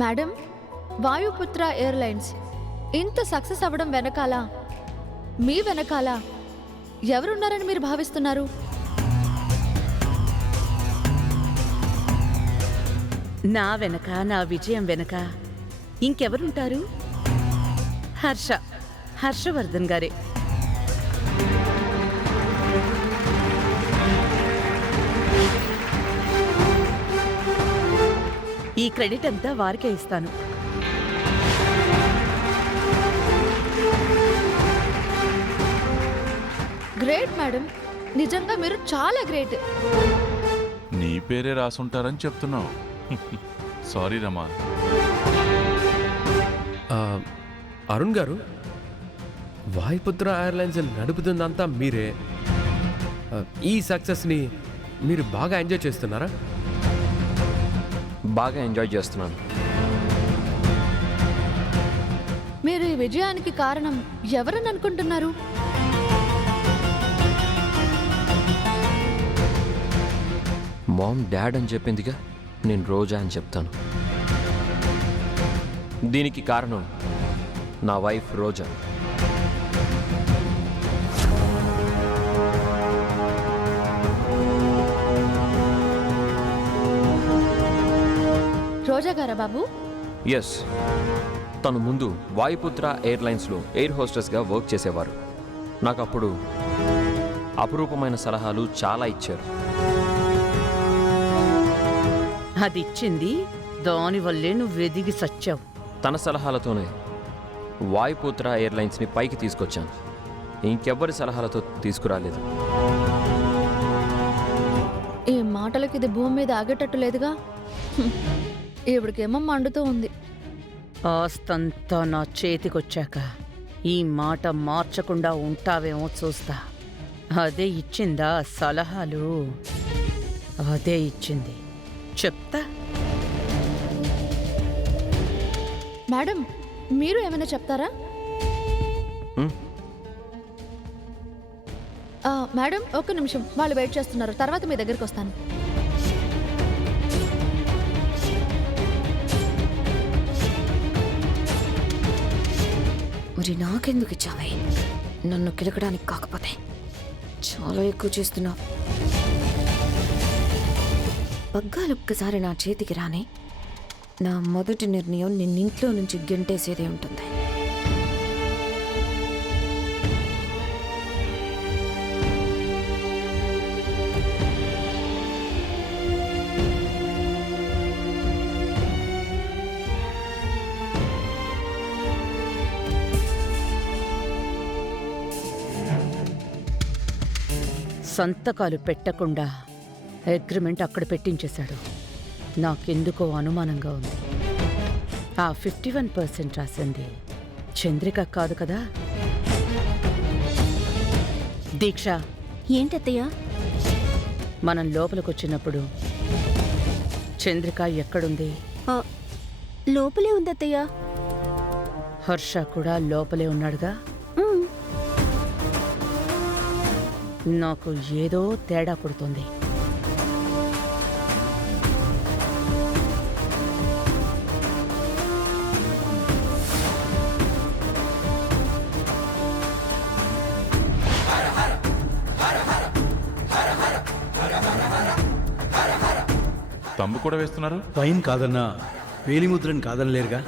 Madam, Vayuputra airlines ఇంత success అవ్వడం వెనకాల, మీ వెనకాల ఎవరున్నారని మీరు భావిస్తున్నారు? నా వెనక, నా విజయం వెనక ఇంకెవరుంటారు? హర్షవర్ధన్ గారే. ఈ క్రెడిట్ అంతా వారికే ఇస్తాను. గ్రేట్ మేడం, నిజంగా మీరు చాలా గ్రేట్. నీ పేరే రాసుంటారని చెప్తున్నావు. సారీ రమా. అరుణ్ గారు, వాయుపుత్ర ఎయిర్లైన్స్ నడుపుతుందంతా మీరే. ఈ సక్సెస్ని మీరు బాగా ఎంజాయ్ చేస్తున్నారా? బాగా ఎంజాయ్ చేస్తున్నాను. మీరు ఈ విజయానికి కారణం ఎవరని అనుకుంటున్నారు? మామ్ డాడ్ అని చెప్పిందిగా, నేను రోజా అని చెప్తాను. దీనికి కారణం నా వైఫ్ రోజా. రోజా గారా బాబు? ఎస్, తను ముందు వాయుపుత్ర ఎయిర్లైన్స్లో ఎయిర్ హోస్టెస్గా వర్క్ చేసేవారు. నాకు అప్పుడు అపురూపమైన సలహాలు చాలా ఇచ్చారు. అది ఇచ్చింది దానివల్లే నువ్వు ఎదిగి సచ్చావు. తన సలహాలతోనే వాయుపుత్ర ఎయిర్లైన్స్ని పైకి తీసుకొచ్చాను. ఇంకెవ్వరి సలహాలతో తీసుకురాలేదు. ఈ మాటలకి ఇది భూమి మీద ఆగేటట్టు లేదుగా. ఇవిడికేమో మండుతూ ఉంది. ఆస్తంతా నా చేతికొచ్చాక ఈ మాట మార్చకుండా ఉంటావేమో చూస్తా. అదే ఇచ్చిందా సలహాలు? అదే ఇచ్చింది, చెప్తా. మేడం, మీరు ఏమైనా చెప్తారా? మేడం, ఒక్క నిమిషం, వాళ్ళు వెయిట్ చేస్తున్నారు. తర్వాత మీ దగ్గరికి వస్తాను. మరి నాకెందుకు ఇచ్చావే? నన్ను కిలకడానికి కాకపోతే చాలా ఎక్కువ చేస్తున్నావు. పగ్గాలొక్కసారి నా చేతికి రాని, నా మొదటి నిర్ణయం నిన్నింట్లో నుంచి గెంటేసేదే ఉంటుంది. సంతకాలు పెట్టకుండా అగ్రిమెంట్ అక్కడ పెట్టించేశాడు. నాకెందుకో అనుమానంగా ఉంది. ఆ 51% రాసింది చంద్రిక కాదు కదా? దీక్ష, ఏంటత్తయ్యా? మనం లోపలికొచ్చినప్పుడు చంద్రిక ఎక్కడుంది? లోపలే ఉందత్తయ్యా. హర్ష కూడా లోపలే ఉన్నాడుగా. నాకు ఏదో తేడా పుడుతుంది. తమ్ము కూడా వేస్తున్నారు. వైన్ కాదన్నా వేలిముద్రని కాదనలేరుగా.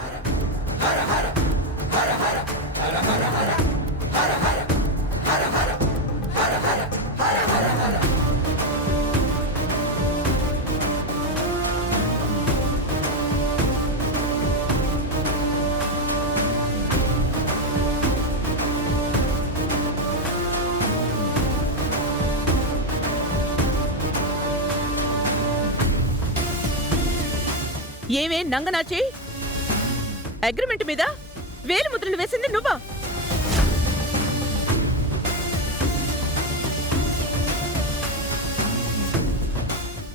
ఏమే నంగనాచి, అగ్రిమెంట్ మీద వేలు ముద్రలు వేసింది నువ్వా?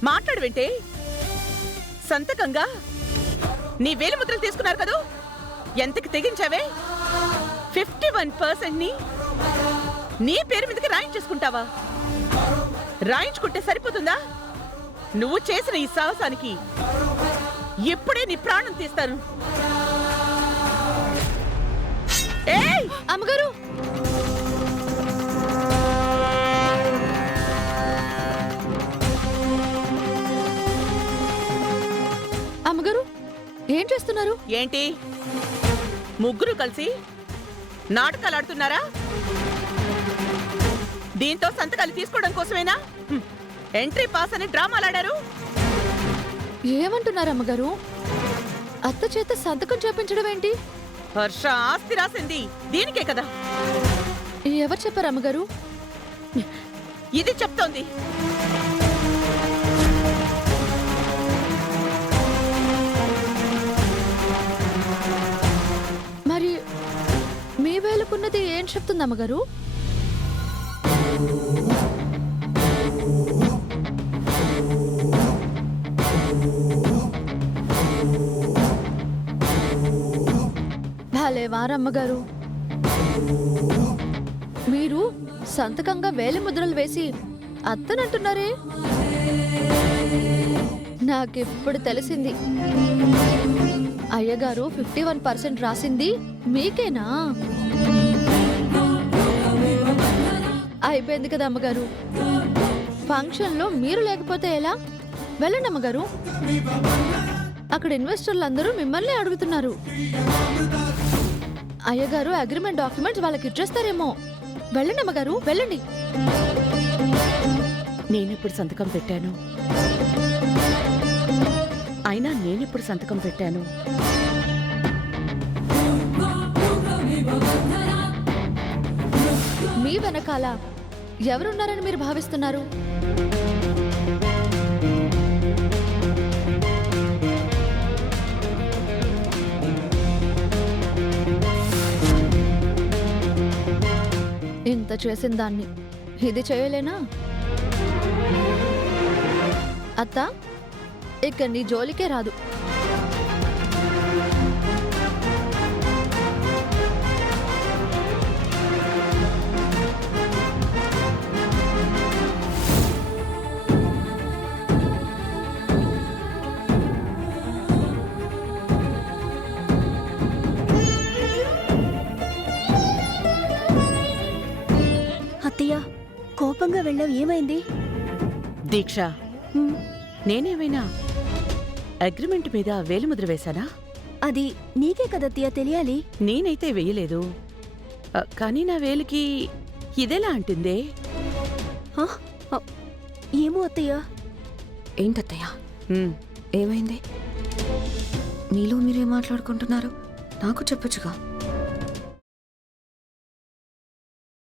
మాట్లాడవేంటే? సంతకంగా నీ వేలు ముద్రలు తీసుకున్నారు కదూ, ఎంతకి తెగించావే? 51%ని నీ పేరు మీదకి రాయించేసుకుంటావా? రాయించుకుంటే సరిపోతుందా? నువ్వు చేసిన ఈ సాహసానికి ఇప్పుడే నీ ప్రాణం తీస్తాను. ఏయ్! అమ్మగారు అమ్మగారు ఏం చేస్తున్నారు? ఏంటి ముగ్గురు కలిసి నాటకాలు ఆడుతున్నారా? దీంతో సంతకాలు తీసుకోవడం కోసమేనా ఎంట్రీ పాస్ అని డ్రామాలాడారు? ఏమంటున్నారు అమ్మగారు? అత్త చేత సంతకం చేపించడం ఏంటి? హర్ష ఆస్తి రాసింది దీనికే కదా. ఎవరు చెప్పారు అమ్మగారు? ఇది చెప్తోంది. మరి మీ వేలుకున్నది ఏం చెప్తుంది అమ్మగారు? భలే వారమ్మగారు, మీరు సంతకంగా వేలి ముద్రలు వేసి అత్తనంటున్నారే. నాకిప్పుడు తెలిసింది, అయ్యగారు 51% రాసింది మీకేనా? అయిపోయింది కదా అమ్మగారు. ఫంక్షన్లో మీరు లేకపోతే ఎలా? వెళ్ళండి అమ్మగారు. అక్కడ ఇన్వెస్టర్లు అందరూ మిమ్మల్ని అడుగుతున్నారు. అయ్యగారు అగ్రిమెంట్ డాక్యుమెంట్స్ వాళ్ళకి ఇచ్చేస్తారేమో. వెళ్ళండి అమ్మగారు, వెళ్ళండి. నేనెప్పుడు సంతకం పెట్టాను? అయినా నేనెప్పుడు సంతకం పెట్టాను? మీ వెనకాల ఎవరున్నారని మీరు భావిస్తున్నారు? ఇంత చేసిన దాన్ని ఇది చేయలేనా? అత్త ఇక నీ జోలికే రాదు. అత్తయ్య కోపంగా వెళ్ళావు, ఏమైంది? దీక్ష, నేనేమైనా అగ్రిమెంట్ మీద వేలిముద్ర వేశానా? అది నీకే కదత్తయ్య తెలియాలి. నేనైతే వేయలేదు. కానీ నా వేలికి ఇదెలా అంటుందే? హ? ఏమో అత్తయ్య. ఏంటత్తయ్య హ్మ్, ఏమైంది? మీలో మీరే మాట్లాడుకుంటున్నారు, నాకు చెప్పొచ్చుగా.